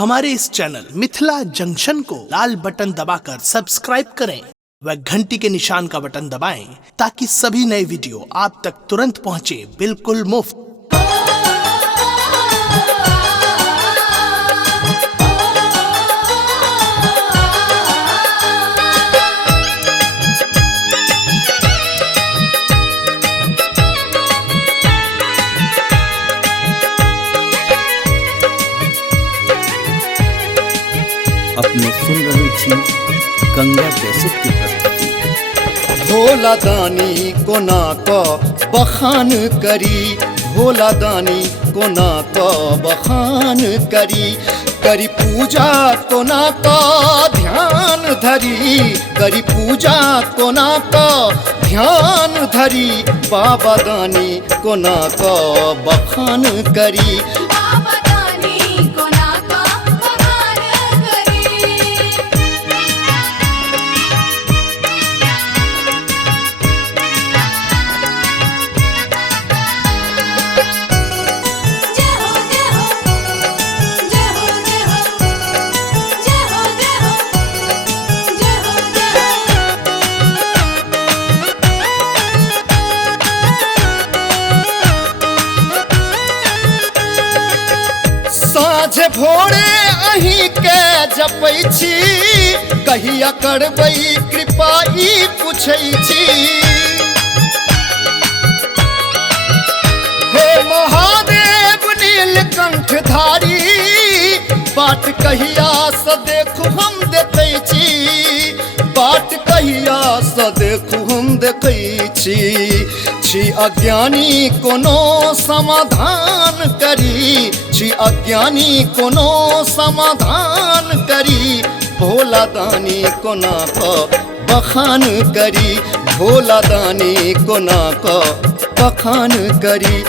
हमारे इस channel Mithila junction को लाल button दबाकर सब्सक्राइब करें व घंटी के निशान का बटन दबाएं ताकि सभी नए वीडियो आप तक तुरंत पहुंचे बिल्कुल मुफ्त। अपने सुन रही थी गंगा कैसेट की प्रस्तुति। भोला दानी कोना क बखान करी, भोला दानी कोना क बखान करी, करी पूजा कोना क ध्यान धरी, करी पूजा कोना क ध्यान धरी, बाबा दानी कोना क बखान करी। साँझ भोरे अहीं के जपै छी, कहिया करबै कृपा ई पूछै छी। हे महादेव नीलकंठधारी, बाट कहिया से देखू हम देखै छी, बाट कहिया से देखू हम देखै छी अज्ञानी कोनो समाधान करी, छी अज्ञानी कोनो समाधान करी, भोला दानी कोना क बखान करी, भोला दानी कोना क बखान करी।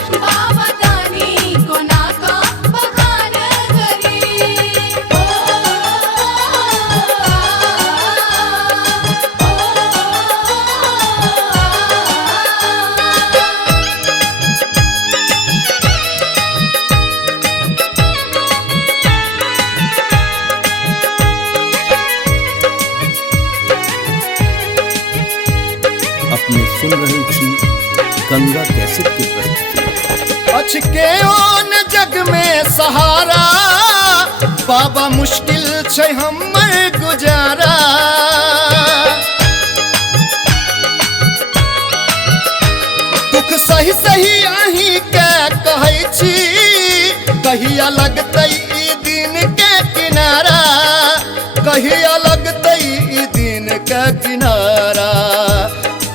अपने सुन रही थी गंगा कैसेट की प्रस्तुति। अचके ओन जग में सहारा, बाबा मुश्किल छै हमर गुजारा। दुख सही सही अहीं के कहै छी, कहिया लगतै ई दिन के किनारा, कहिया लगतै ई दिन के किनारा।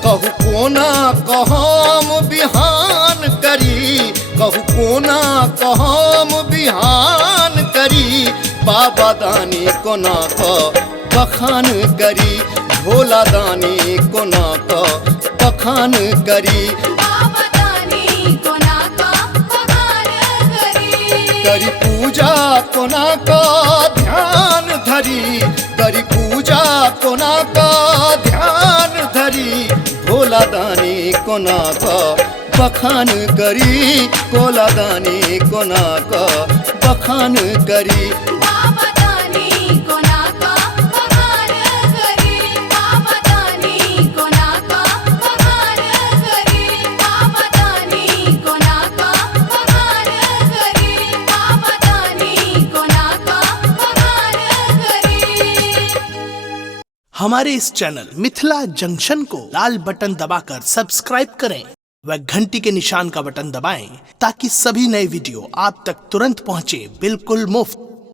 कहू कोना कहम बिहान करी, कहू कोना कहम बिहान करी, बाबा दानी कोना क बखान करी, भोला दानी कोना क बखान करी। करी पूजा कोना क ध्यान धरी, करी पूजा कोना क ध्यान धरी, भोला दानी कोना क बखान करी, भोला दानी कोना क बखान करी। हमारे इस चैनल मिथिला जंक्शन को लाल बटन दबाकर सब्सक्राइब करें व घंटी के निशान का बटन दबाएं ताकि सभी नए वीडियो आप तक तुरंत पहुंचे बिल्कुल मुफ्त।